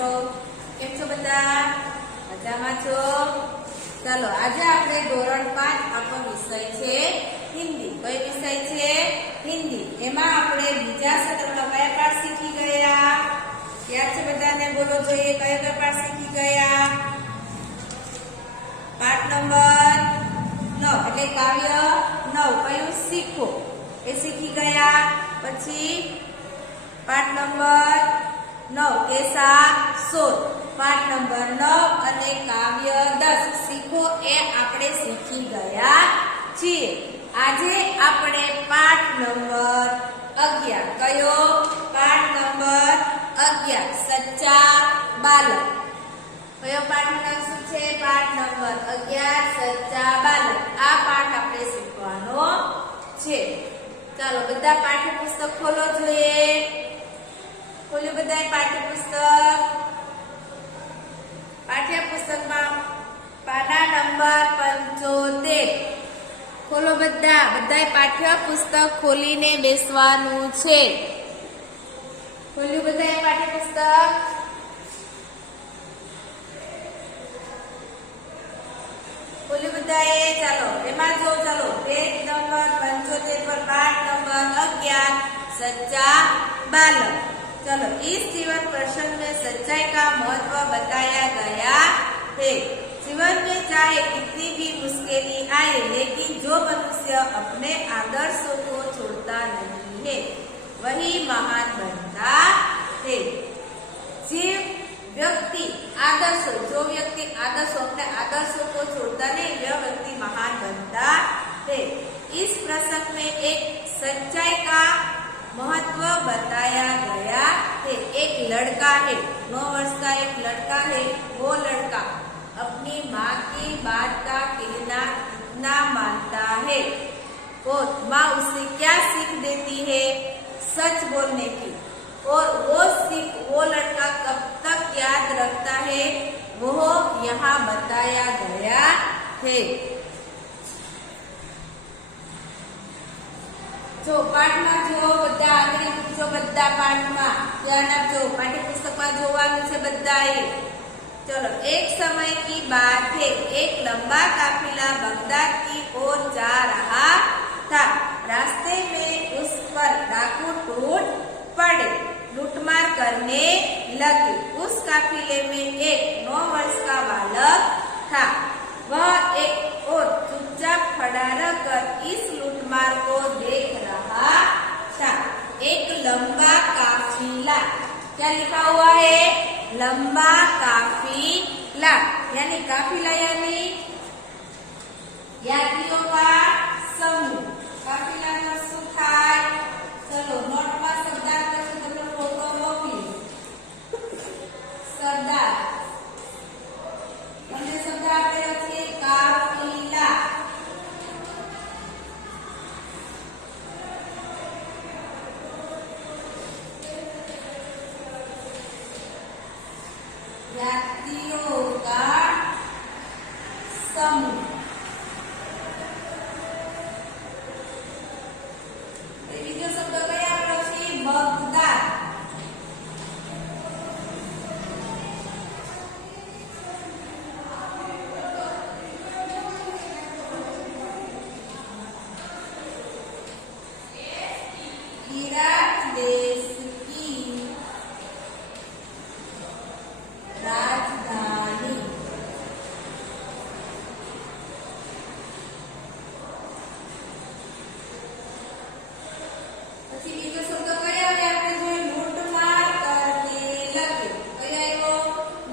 મિત્રો, કેમ છો બધા? મજામાં છો? ચાલો આજે આપણે ધોરણ 5 આપણો વિષય છે હિન્દી. કયો વિષય છે? હિન્દી. એમાં આપણે બીજા સત્રમાં કયા પાઠ શીખી ગયા? યાદ છે બધાને? બોલો જોઈએ કયા પાઠ શીખી ગયા? પાઠ નંબર 9 એટલે કાવ્ય 9 કયું શીખો એ શીખી ગયા. પછી પાઠ નંબર 9 કેસા સોર, પાઠ નંબર 9 અને કાવ્ય 10 શીખો એ આપણે શીખી ગયા છીએ. આજે આપણે પાઠ નંબર 11 કયો? પાઠ નંબર 11 સચ્ચા બાલક. કયો પાઠનું નામ શું છે? પાઠ નંબર 11 સચ્ચા બાલક. આ પાઠ આપણે શીખવાનો છે. ચાલો બધા પાઠ્યપુસ્તક ખોલો જોઈએ. ખોલ્યું બધાએ પાઠ્યપુસ્તક? પાઠ્યપુસ્તકમાં પાના નંબર 75 ખોલો બધાએ પાઠ્યપુસ્તક ખોલીને બેસવાનું છે. ખોલ્યું બધાએ પાઠ્યપુસ્તક? ખોલ્યું બધાએ? ચાલો એમાં જો ચાલો પેજ નંબર 75 પર પાઠ નંબર 11 सच्चा बालक. चलो इस जीवन प्रसंग में सच्चाई का महत्व बताया गया है. जीवन में चाहे कितनी भी मुश्किलें आए लेकिन जो मनुष्य अपने आदर्शों को छोड़ता नहीं है वही महान बनता है. जो व्यक्ति आदर्शों अपने आदर्शों को छोड़ता नहीं वह व्यक्ति महान बनता है. इस प्रसंग में एक सच्चाई का महत्व बताया गया है. एक लड़का है, 9 वर्ष का एक लड़का है. वो लड़का अपनी माँ की बात का कहना कितना मानता है और माँ उसे क्या सीख देती है? सच बोलने की. और वो सीख वो लड़का कब तक याद रखता है वो यहाँ बताया गया है. जो पाठ में जो बदा आंगળી પૂછો બધા પાઠમાં ધ્યાન આપજો. પાઠ્યપુસ્તકમાં જોવાનું છે બધાએ. चलो एक समय की बात है. एक लंबा काफिला बगदाद की ओर जा रहा था. रास्ते में उस पर डाकू टूट पड़े, लूटमार करने लगे. उस काफिले में एक 9 वर्ष का बालक था. वह एक और चुपचाप खड़ा रहकर इस लूटमार को देख रहा था. एक लंबा काफिला, क्या लिखा हुआ है? लंबा काफिला. यानी काफिला यानी यात्रियों का समूह. काफिला का શું થાય? चलो નોટમાં શબ્દાર્થ પછી તમને ફોટો મોકલી. શબ્દાર્થ તમને શબ્દ આપેલો છે કાફિલા. यात्रियों का समूह. બીજો શબ્દ કયો આપણો છે? બગદાદ. इराक देश की राजधानी. પછી બીજો શબ્દ કયો આવે આપણે જોઈએ? લૂંટમાર કરને લગે. કયો આવ્યો?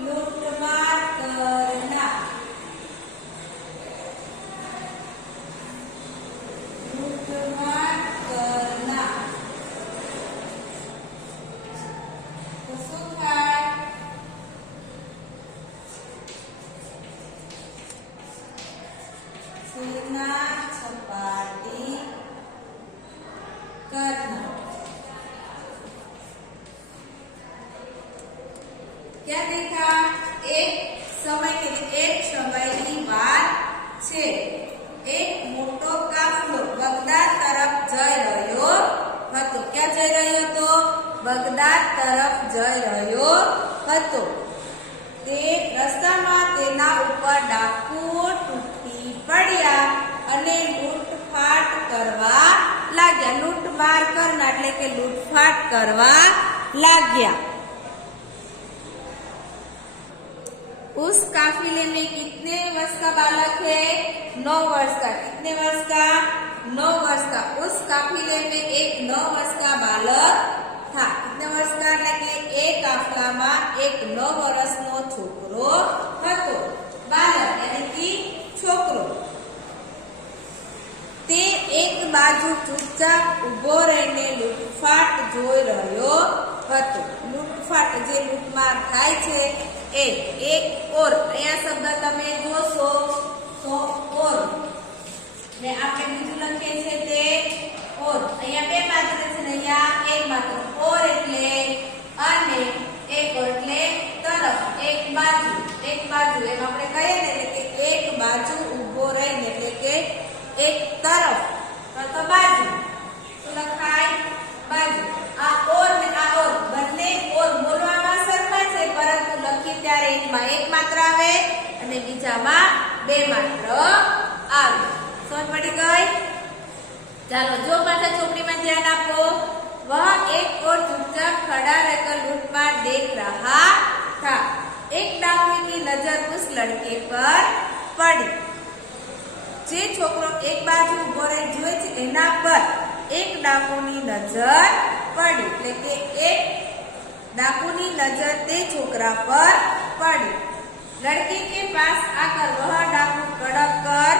લૂંટમાર કરના. લૂંટમાર કરના. તો શું થાય? सेना छपाटी करना. क्या देखा? एक समय की बात છે. એક મોટો કાફલો બગદાદ તરફ જઈ રહ્યો હતો. ક્યાં જઈ રહ્યો હતો? બગદાદ તરફ જઈ રહ્યો હતો તે રસ્તામાં તેના ઉપર ડાકુ તૂટી પડ્યા અને લૂંટફાટ કરવા લાગ્યા. લૂંટમાર કરના એટલે કે લૂંટફાટ કરવા લાગ્યા. उस काफिले में कितने वर्ष का बालक है? 9 वर्ष का. कितने वर्ष का? 9 वर्ष का. उस काफिले में एक 9 वर्ष का बालक था. कितने वर्ष का? એટલે કે એક કાફલામાં એક 9 વર્ષનો છોકરો હતો. બાલક એટલે કે છોકરો. તે એક બાજુ ચૂપચાપ ઊભો રહીને લૂંટફાટ જોઈ રહ્યો હતો. લૂંટફાટ જે લૂંટમાર થાય છે एक और અહીંયા શબ્દ તમે જોશો તો और ને આપણે બીજું લખીએ છે તે और. અહીંયા બે માત્ર છે ને અહીંયા એક માત્ર. और એટલે અને એક और એટલે તરફ, એક બાજુ. એક બાજુ એમ આપણે કહીએ ને એટલે કે એક બાજુ ઊભો રહીને એટલે કે એક તરફ તો બાજુ તો લખાય બાજુ. આ और ને આ और બંને और બોલવામાં સરખા છે પરંતુ લખી ત્યારે એકમાં એક માત્ર આવે અને બીજામાં બે માત્ર આવે. સમજ પડી ગઈ? ચાલો જો પાછા ચોપડીમાં ધ્યાન આપો. वह एक और चुपचाप खड़ा रहकर लूटमार देख रहा था. एक डाकू की नजर उस लड़के पर पड़ी. જે છોકરો એક બાજુ ઉભો રહી જોઈ છે એના પર એક ડાકુની નજર પડી. એટલે કે એક डाकू की नजर ते छोकरा पर पड़ी. लड़के के पास आकर वह डाकू कड़क कर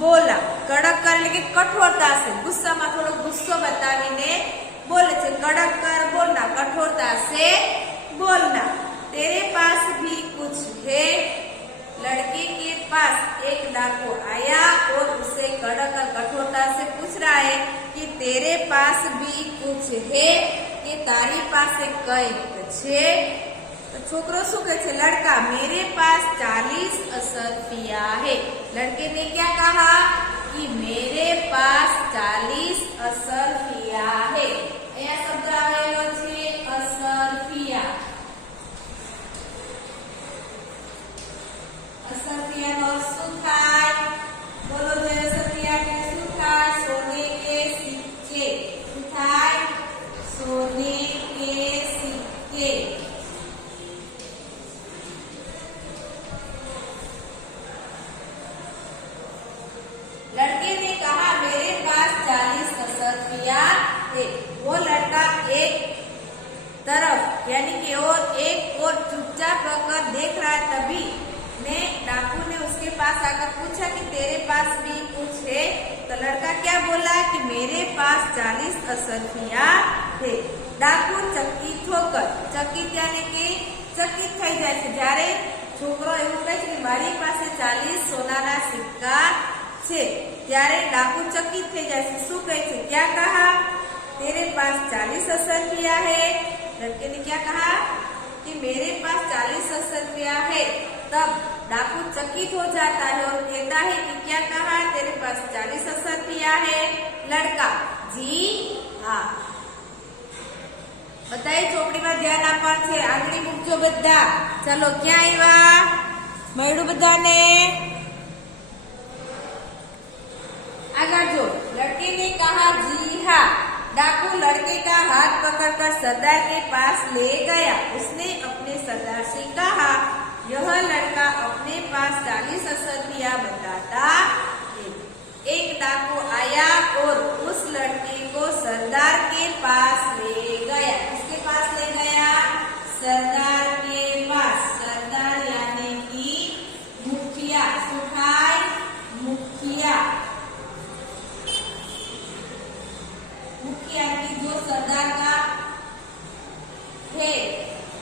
बोला. कड़क कर એટલે कठोरता से, गुस्साમાં થોડો ગુસ્સો બતાવીને बोले છે. कड़क कर बोलना, कठोरता से बोलना. तेरे पास भी कुछ है? लड़के के पास एक डाकू आया और उसे कड़क और कठोरता से पूछ रहा है कि तेरे पास भी कुछ है? कि तारी પાસે કંઈક છે? तो छोकरो શું કહે છે? लड़का मेरे पास 40 असरफिया है. लड़के ने क्या कहा कि मेरे पास 40 असरफिया है. અહીંયા શબ્દ આવેલો છે असरफिया. असरफिया નો શું થાય? બોલો જે असरफिया એટલે શું થાય? સોને કે સિક્કે. શું થાય? सोने के सिक्के. लड़के ने कहा मेरे पास 40 असरफिया है. वो लड़का एक तरफ यानी कि और एक और चुपचाप रहकर देख रहा है. तभी ने डाकू ने उसके पास आकर पूछा कि तेरे पास भी कुछ है? तो लड़का क्या बोला कि मेरे पास 40 असरफिया है. डाकू चकित होकर, चकित यानी कि चकित થઈ જાય છે જ્યારે છોકરો એવું કહે છે કે મારી પાસે 40 સોનાના સિક્કા છે ત્યારે डाकू चकित થઈ જાય છે. શું કહે છે? क्या कहा? तेरे पास 40 असरफिया है. लड़के ने क्या कहा कि मेरे पास 40 असरफिया है. तब डाकू चकित हो जाता है और कहता है कि क्या कहा? तेरे पास 40 असरफिया है. लड़का जी हाँ. बताइए ચોપડીમાં ધ્યાન આપવાનું છે. આંગળી મૂકજો બધા. ચલો ક્યાં આવ્યા? મળ્યું બધાને? આગળ જો. लड़के ने कहा जी हाँ. डाकू लड़के का हाथ पकड़कर सरदार के पास ले गया. उसने अपने सरदार से कहा यह लड़का अपने पास 40 असरफिया बताता है. एक डाकू आया और उस लड़के को सरदार के पास ले गया. किसके पास ले गया? सरदार के पास. सरदार यानी कि मुखिया. सुखाय मुखिया. मुखिया की जो सरदार का है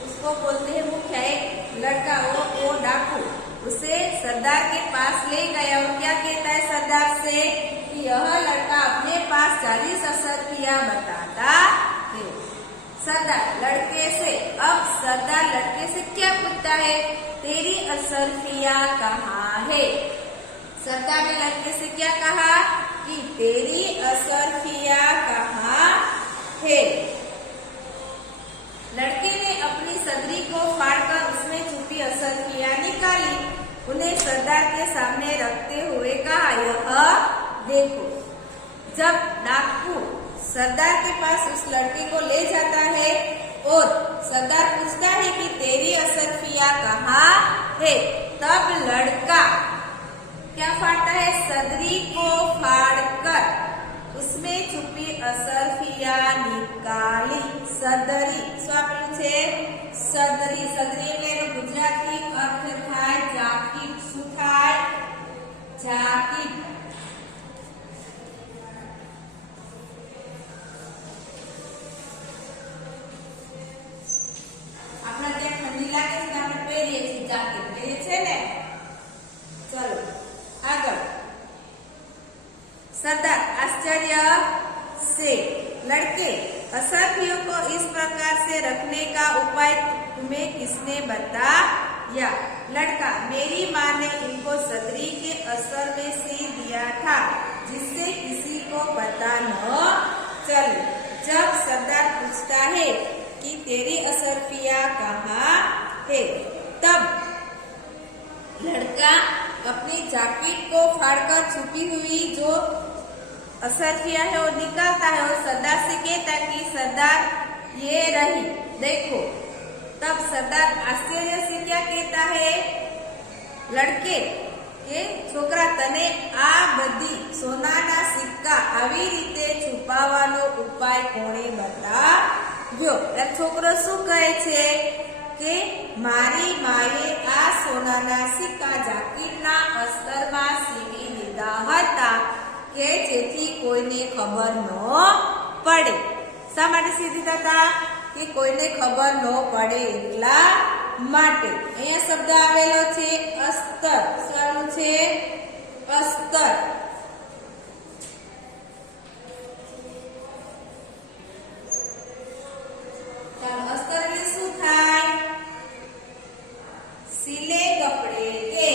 उसको बोलते हैं मुखिया. एक लड़का वो डाकू उसे सरदार के पास ले गया और क्या कहता है सरदार से कि यह लड़का अपने पास 40 असरफिया बताता है. सरदार लड़के से, अब सरदार लड़के से क्या पूछता है? तेरी असरफिया कहाँ है? सरदार ने लड़के से क्या कहा कि तेरी असरफिया कहाँ है? लड़के ने अपनी सदरी को फाड़ पास उस लड़के को ले जाता है और सरदार पूछता है कि तेरी असरफिया कहाँ है। तब लड़का क्या फाड़ता है, सदरी को फाड़कर उसमें छुपी असरफिया निकाली। सदरी શું આપેલું છે, સદરી। સદરી એટલે એનો ગુજરાતી અર્થ થાય જાકીટ। શું થાય, જાકીટ। આપણા ત્યાં ઠંડી લાગે છે, આપણે પહેરીએ છીએ જાકીટ, પહેરીએ છે ને। चलो आगे। सरदार आश्चर्य से, लड़के असरफियों को इस प्रकार से रखने का उपाय तुम्हें किसने बताया। लड़का, मेरी माँ ने इनको सदरी के असर में सी दिया था जिससे किसी को पता न चले। जब सरदार पूछता है कि तेरी असरफिया कहाँ है, तब लड़का अपनी जैकेट को फाड़कर छुपी हुई जो असरफिया है वो निकालता है और सरदार से कहता है कि सरदार ये रही देखो। तब सरदार आश्चर्य से क्या कहता है, लड़के के छोकरा तने आ बधी सोनाना सिक्का આવી રીતે છુપાવવાનો ઉપાય કોણે બતાવ્યો। છોકરો શું કહે છે કે મારી માએ આ સોનાના સિક્કા જાકીટના અસ્તરમાં સીવી દીધા હતા કે જેથી કોઈને ખબર ન પડે। શા માટે સીવી દીધા હતા, કે કોઈને ખબર ન પડે એટલા માટે। અહીંયા શબ્દ આવેલો છે અસ્તર। શું આવેલું છે, અસ્તર। ચાલો, અસ્તર એટલે શું થાય, सिले कपड़े के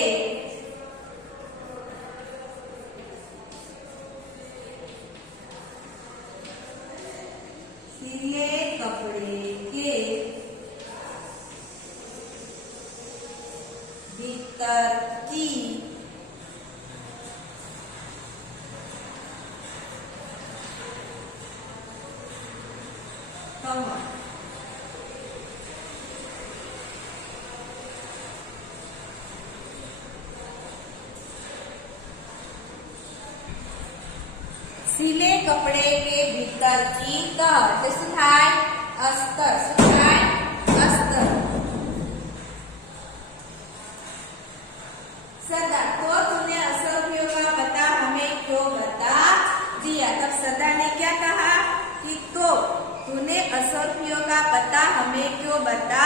सिले कपड़े के भीतर की कमर। सिले कपड़े के भीतर की तह शू थाय, अस्तर। शू थाय, अस्तर। सरदार, तो तूने असरफियों का पता हमें क्यों बता दिया। तब सरदार ने क्या कहा कि तो तूने असरफियों का पता हमें क्यों बता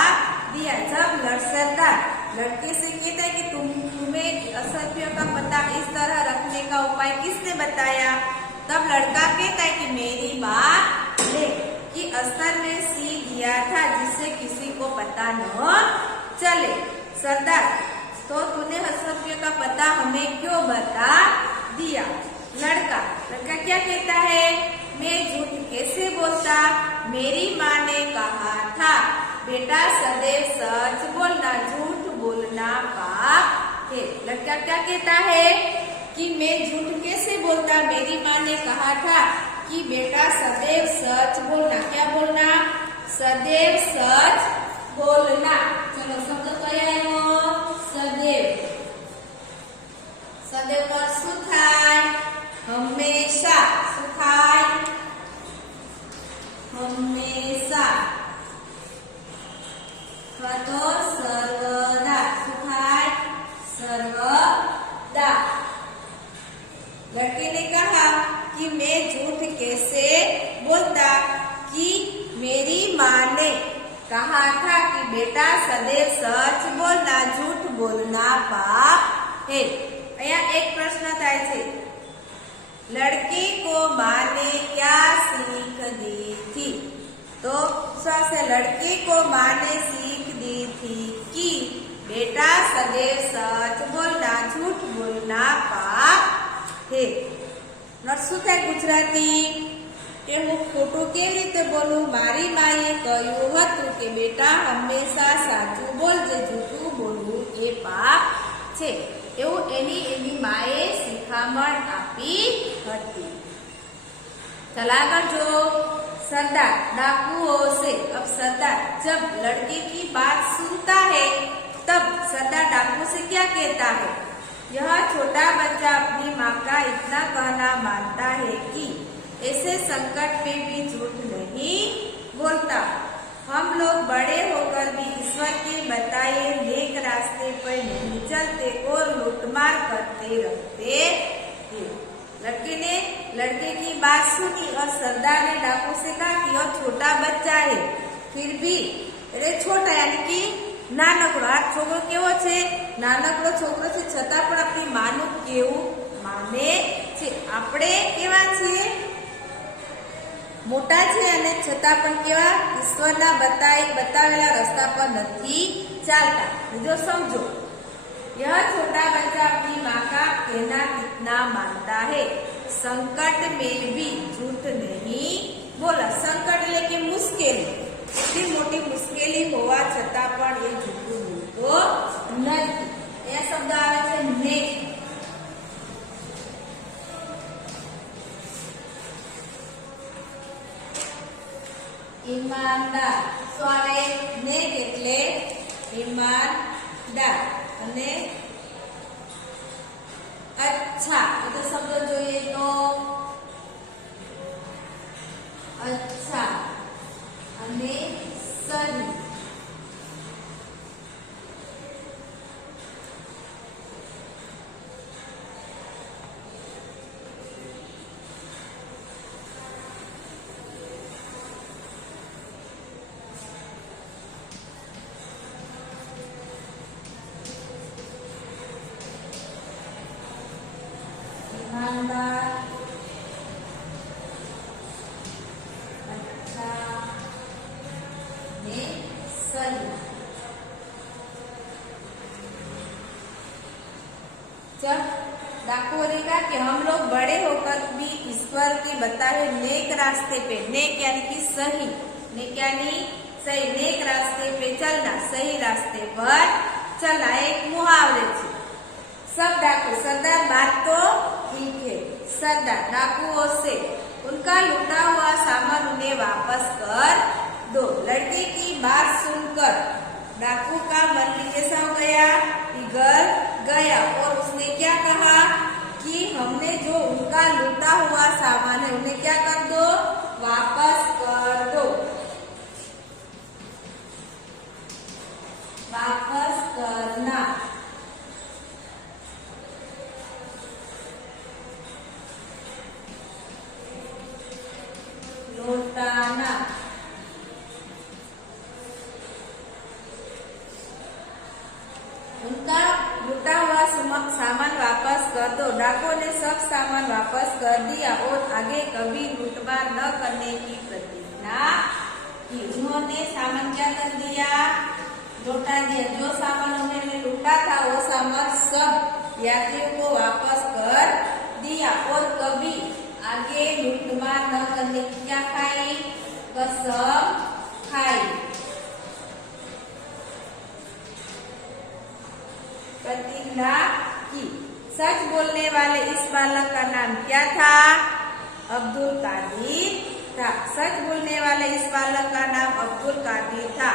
दिया। जब सरदार लड़के से कहता है कि तुम्हें असरफियों का पता इस तरह रखने का उपाय किसने बताया, तब लड़का कहता है कि मेरी माँ ने कि अस्तर में सी दिया था जिससे किसी को पता न चले। सरदार, तो तूने असरफियों का पता हमें क्यों बता दिया। लड़का क्या कहता है, मैं झूठ कैसे बोलता, मेरी माँ ने कहा था बेटा सदैव सच बोलना, झूठ बोलना पाप है। लड़का क्या कहता है कि मैं झूठ कैसे बोलता, मेरी माँ ने कहा था कि बेटा सदैव सच बोलना। क्या बोलना, सदैव सच बोलना। चलो शब्द कया आयो, सदैव। सदैव पर शू थाय, हमेशा। शू थाय, हमेशा। तो सर्वदा। शू थाय, सर्वदा। लड़के ने कहा कि मैं झूठ कैसे बोलता, कि मेरी माँ ने कहा था कि बेटा सदैव सच बोलना, झूठ बोलना पाप है। अहिया एक प्रश्न थाय छे, लड़के को माँ ने क्या सीख दी थी। तो से लड़के को माँ ने सीख दी थी कि बेटा सदैव सच बोलना, झूठ बोलना पाप है। શું થાય ગુજરાતી કે હું ખોટું કેવી રીતે બોલું, મારી માએ કહ્યું હતું કે બેટા હંમેશા સાચું બોલજે, જૂઠું બોલવું એ પાપ છે, એવું એની માએ શિખામણ આપી હતી। ચાલ આગળ જો, सरदार डाकुओं से। अब सरदार जब लड़के की बात सुनता है तब सरदार डाकू से क्या कहता है? यह छोटा बच्चा अपनी माँ का इतना कहना मानता है कि ऐसे संकट में भी झूठ नहीं बोलता। हम लोग बड़े होकर भी ईश्वर के बताए नेक रास्ते पर नहीं चलते और लूटमार करते रहते हैं। लड़के ने लड़के की बात सुनी और सरदार ने डाकू से कहा कि यह छोटा बच्चा है, फिर भी अरे छोटा यानी कि नानकड़ो आ छोकरो केवो छे, नानकड़ो छोकरो छे छतां पण अपनी माનું केवुं माने छे। આપણે કેવા છીએ? મોટા છે અને છતાં પણ કેવા ઈશ્વરના બતાવેલા રસ્તા પર નથી ચાલતા। બીજો સમજો, यह छोटा बच्चा अपनी माँ का कहना कितना मानता है, संकट में भी झूठ नहीं बोला। संकट એટલે કે મુશ્કેલી, એટલી મોટી મુશ્કેલી હોવા છતાં પણ એ જૂઠું બોલતો નથી। એ શબ્દ આવે છે નેક। ઈમાનદાર શું આવે? નેક એટલે ઈમાનદાર। અને अच्छा तो शब्द જોઈએ તો अच्छा અને સही। ईमानदार, अच्छा ने सही। जब डाकुओं ने कहा कि हम लोग बड़े होकर भी ईश्वर के बताए नेक रास्ते पे, नेक यानी कि सही, नेक यानी सही, नेक रास्ते पे चलना, सही रास्ते पर चलना एक मुहावरे छे। सब डाकू सरदार बात तो ठीक है, सरदार डाकुओं से उनका लूटा हुआ सामान उन्हें वापस कर दो। लड़के की बात सुनकर डाकू का मन भी कैसा हो गया? पिघल गया और उसने क्या कहा कि हमने जो उनका लूटा हुआ सामान है उन्हें क्या कर दो? वापस कर दो। वापस करना, लौटाना। उनका लूटा हुआ सामान वापस कर दो। डाकुओं ने सब सामान वापस कर दिया और आगे कभी लूटमार न करने की प्रतिज्ञा की। उन्होंने सामान क्या कर दिया? लौटा दिया। जो सामान उन्होंने लूटा था वो सामान सब यात्रियों को वापस कर दिया और कभी आगे लूटमार न करने की क्या खाई? कसम खाई। प्रतिज्ञा की। सच बोलने वाले इस बालक का नाम क्या था? अब्दुल कादिर था। सच बोलने वाले इस बालक का नाम अब्दुल कादिर था।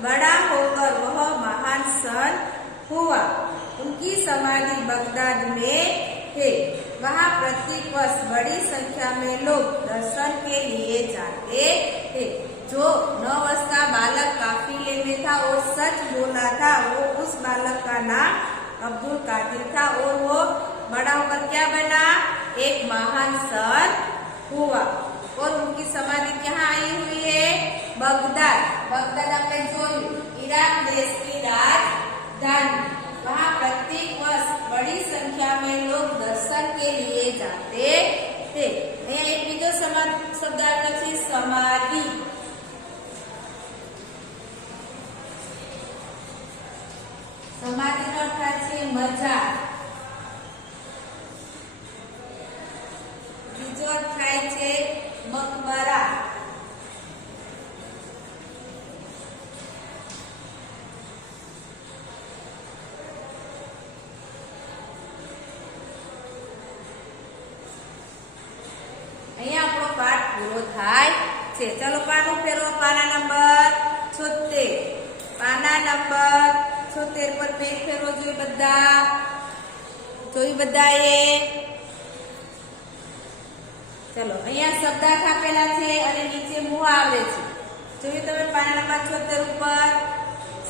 बड़ा होकर वह महान संत हुआ। उनकी समाधि बगदाद में है। वहाँ प्रत्येक वर्ष बड़ी संख्या में लोग दर्शन के लिए जाते हैं। जो 9 वर्ष का बालक काफिले में था वो सच बोला था। वो उस बालक का नाम अब्दुल कादिर था और वो बड़ा होकर क्या बना? एक महान संत हुआ। और उनकी समाधि कहाँ आई हुई है? बगदाद। बगदाद आपने जोયું, ईराक देश की राजधानी। वहाँ प्रत्येक वर्ष बड़ी संख्या में लोग दर्शन के लिए जाते थे। एक बीजो शब्द आवेलो छे समाधि। समाधिनो अर्थ થાય છે મજા। બીજો અર્થ થાય છે મકબરા। અહીંયા આપણો પાઠ પૂરો થાય છે। चलो पानु फेरવો, पाना नंबर 76, पाना नंबर 76 पर पेज फेरવો જોઈએ બધા। જોયું બધાએ? चलो અહીંયા શબ્દાર્થ આપેલા છે અને નીચે મુહાવરે છે। જોયું તમે પાના નંબર 76 ઉપર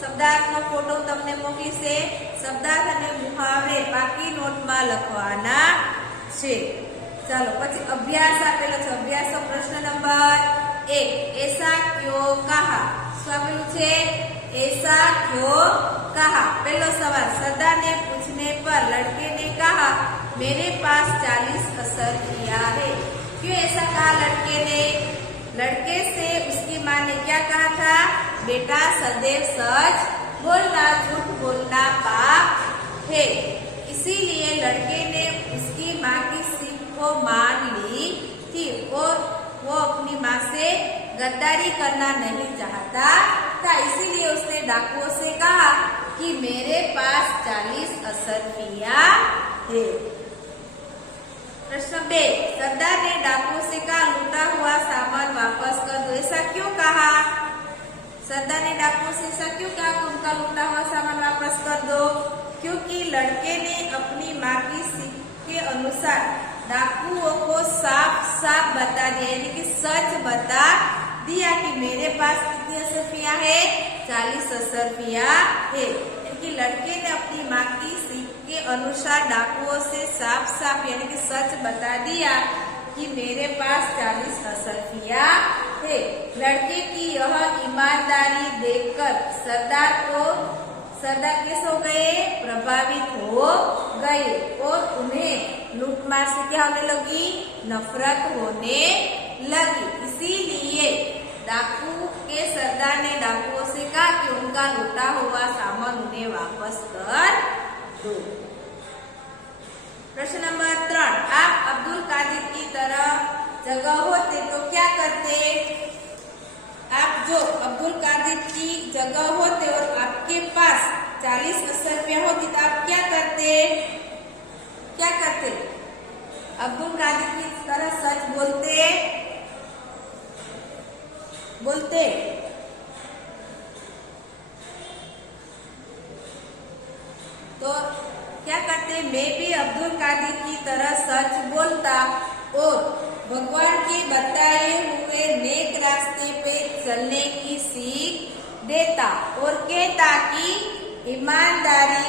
શબ્દાર્થનો ફોટો તમને મોકલી છે। શબ્દાર્થ અને મુહાવરે બાકી નોટમાં લખવાના છે। चलो પછી અભ્યાસ આપેલો છે। અભ્યાસનો પ્રશ્ન નંબર 1, ऐसा क्यों कहा? શું આપેલું છે? ऐसा क्यों कहा। पहलो सवाल, सरदार ने पूछने पर लड़के ने कहा मेरे पास 40 असर किया है। क्यों ऐसा कहा लड़के ने? लड़के से उसकी माँ ने क्या कहा था? बेटा सदैव सच बोलना, झूठ बोलना पाप है। इसीलिए लड़के ने उसकी माँ की सीख को मान ली थी और वो अपनी माँ से गद्दारी करना नहीं चाहता था। इसीलिए उसने डाकुओं से कहा कि मेरे पास 40 असर किया है। प्रश्न 2, सरदार ने डाकुओं से कहा लूटा हुआ सामान वापस कर दो। ऐसा क्यों कहा? सरदार ने डाकुओं से ऐसा क्यों कहा कि उनका लूटा हुआ सामान वापस कर दो? क्योंकि लड़के ने अपनी माँ की सीख के अनुसार डाकुओं को साफ साफ बता दिया, यानी कि सच बता दिया कि मेरे पास कितनी असरफिया है? 40 असरफिया है। यानी कि लड़के ने अपनी माँ की सीख के अनुसार डाकुओं से साफ साफ यानी कि सच बता दिया कि मेरे पास 40 असरफिया है। लड़के की यह ईमानदारी देखकर सरदार कैसे हो गए? प्रभावित हो गए और उन्हें लूटमार से क्या होने लगी? नफरत होने लगी। इसीलिए डाकू के सरदार ने डाकुओं से कहा कि उनका लूटा हुआ सामान उन्हें वापस कर दो। प्रश्न नंबर 3, आप अब्दुल कादिर की तरह जगह होते तो क्या करते? आप जो अब्दुल कादिर की जगह होते और आपके पास 40 असरफिया होती तो आप क्या करते? क्या करते? अब्दुल कादिर की तरह सच बोलते तो क्या करते? मैं भी अब्दुल कादिर की तरह सच बोलता और भगवान के बताए हुए नेक रास्ते पे चलने की सीख देता और कहता कि ईमानदारी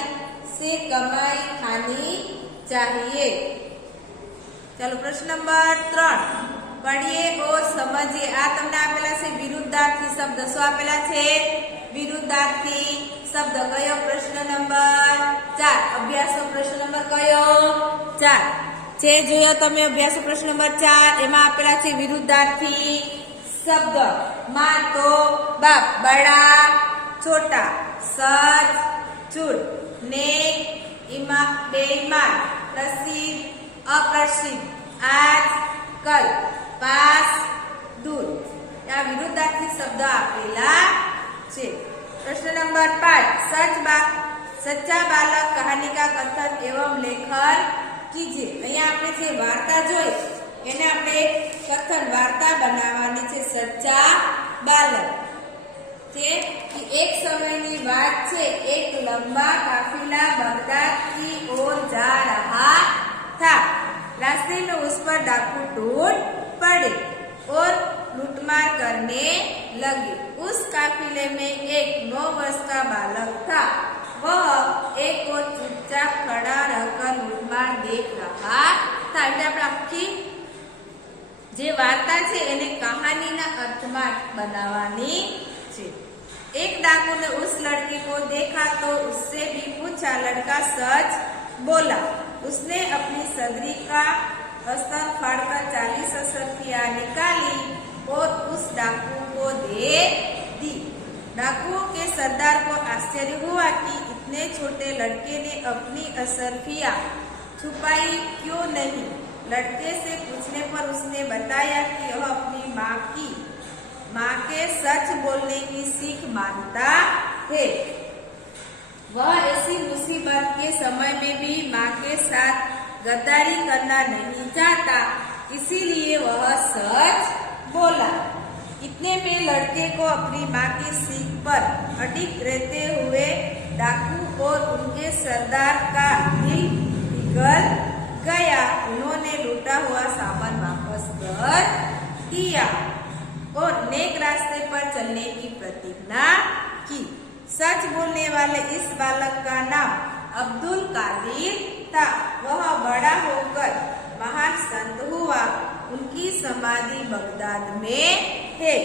से कमाई खानी चाहिए। चलो प्रश्न नंबर 3 पढ़िए और समझिए। आ तमने आपेला छे विरुद्धार्थी शब्द। शो आपेला छे? विरुद्धार्थी शब्द। कयो? प्रश्न नंबर 4। अभ्यासનો प्रश्न नंबर कयो? 4 છે। જોયો તમે અભ્યાસનો પ્રશ્ન નંબર 4 એમાં આપેલા છે વિરુદ્ધાર્થી શબ્દ। माँ तो बाप, बड़ा छोटा, सच झूठ, नेक बेईमान, प्रसिद्ध अप्रसिद्ध, आज कल, पास दूर। आ विरुद्धार्थी शब्द आपेला छे। प्रश्न नंबर 5 सच्चा बालक कहानी का कथन एवं लेखन कीजिए। अहींया आपणे जे वार्ता जोई एने आपणे कथन वार्ता बनाववानी छे। सच्चा बालक छे कि एक समयनी बात छे, एक लंबा काफिला बगदाद की ओर जा रहा था। रास्ते में उस पर डाकू टूट पड़े और लूटमार करने लगे। उस काफिले में एक 9 वर्ष का बालक था। वह एक और चुपचाप खड़ा रहकर लूटमार देख रहा था। એટલે આપણે આખી જે વાર્તા છે એને કહાનીના અર્થમાં બનાવવાની છે। एक डाकू ने उस लड़की को देखा तो उससे भी पूछा। लड़का सच बोला। उसने अपनी सदरी का अस्तर फाड़कर 40 असरफिया निकाली और उस डाकू को दे दी। डाकुओं के सरदार को आश्चर्य हुआ कि इतने छोटे लड़के ने अपनी असरफिया छुपाई क्यों नहीं। लड़के से पूछने पर उसने बताया कि वह अपनी माँ के सच बोलने की सीख मानता है। वह ऐसी मुसीबत के समय में भी माँ के साथ गद्दारी करना नहीं चाहता, इसीलिए वह सच बोला। इतने में लड़के को अपनी माँ की सीख पर अडिग रहते हुए डाकू और उनके सरदार का दिल पिघल गया। उन्होंने लूटा हुआ सामान वापस कर दिया और नेक रास्ते पर चलने की प्रतिज्ञा की। सच बोलने वाले इस बालक का नाम अब्दुल कादिर था। वह बड़ा होकर महान संत हुआ। उनकी समाधि बगदाद में है।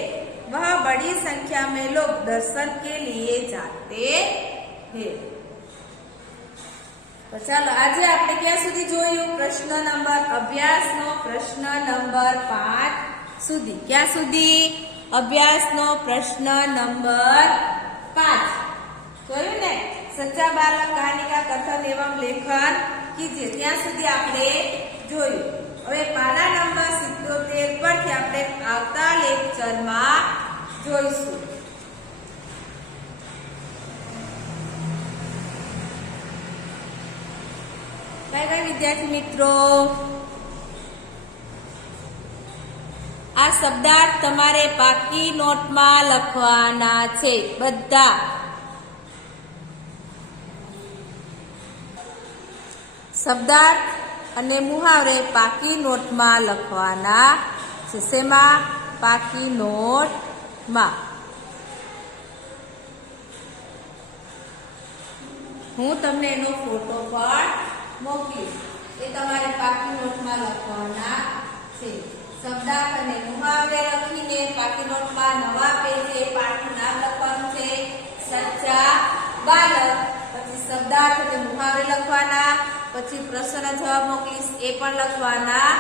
वह बड़ी संख्या में लोग दर्शन के लिए जाते हैं। तो चलो आज आपने क्या सुधी जोયું? प्रश्न नंबर अभ्यास नो प्रश्न नंबर 5 सुधी। क्या सुधी? अभ्यास नो प्रश्न नंबर 5 જોયું ને? સચ્ચા બાલક કહાની કા કથન એવं લેખન कीजिए ત્યાં સુધી આપણે જોયું। હવે પાના નંબર 77 પરથી આપણે આવતા લેક્ચરમાં જોઈશું। બાય બાય વિદ્યાર્થી મિત્રો। આ શબ્દાર્થ તમારે પાકી નોટમાં લખવાના છે બધા। શબ્દાર્થ અને મુહાવરે પાકી નોટમાં લખવાના છે। શેમાં? પાકી નોટમાં। હું તમને એનો ફોટો પણ મોકલીશ। એ તમારે પાકી નોટમાં લખવાના છે। શબ્દાર્થ અને મુહાવરે લખીને પાકી નોટમાં નવા પેજે પાઠનું નામ લખવાનું છે સચ્ચા બાલક। પછી શબ્દાર્થ અને મુહાવરે લખવાના। પછી પ્રશ્ન જવાબ મોકલીશ એ પણ લખવાના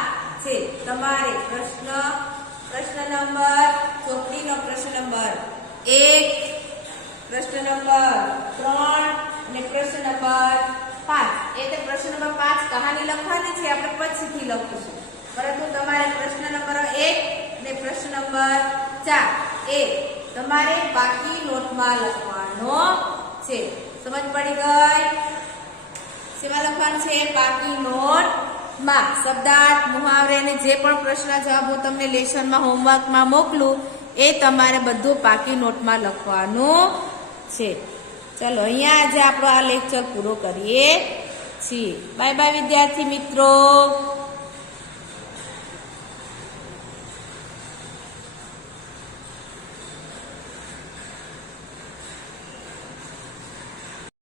છે। તમારે પ્રશ્ન નંબર ચોપડીનો પ્રશ્ન નંબર 1, પ્રશ્ન નંબર 3 અને પ્રશ્ન નંબર 5 એટલે પ્રશ્ન નંબર 5 કહાની લખવાની છે, આપણે પછીથી લખીશું, પરંતુ તમારે પ્રશ્ન નંબર 1 અને પ્રશ્ન નંબર 4 એ તમારે બાકી નોટમાં લખવાનો છે। સમજ પડી ગઈ? શેમાં લખવાનું છે? બાકી નોટમાં। શબ્દાર્થ મુહાવરે અને જે પણ પ્રશ્ન જવાબ હું તમને લેસનમાં હોમવર્કમાં મોકલું એ તમારે બધું બાકી નોટમાં લખવાનું છે। ચલો અહીંયા આજે આપણો આ લેક્ચર પૂરો કરીએ છીએ। બાય બાય વિદ્યાર્થી મિત્રો।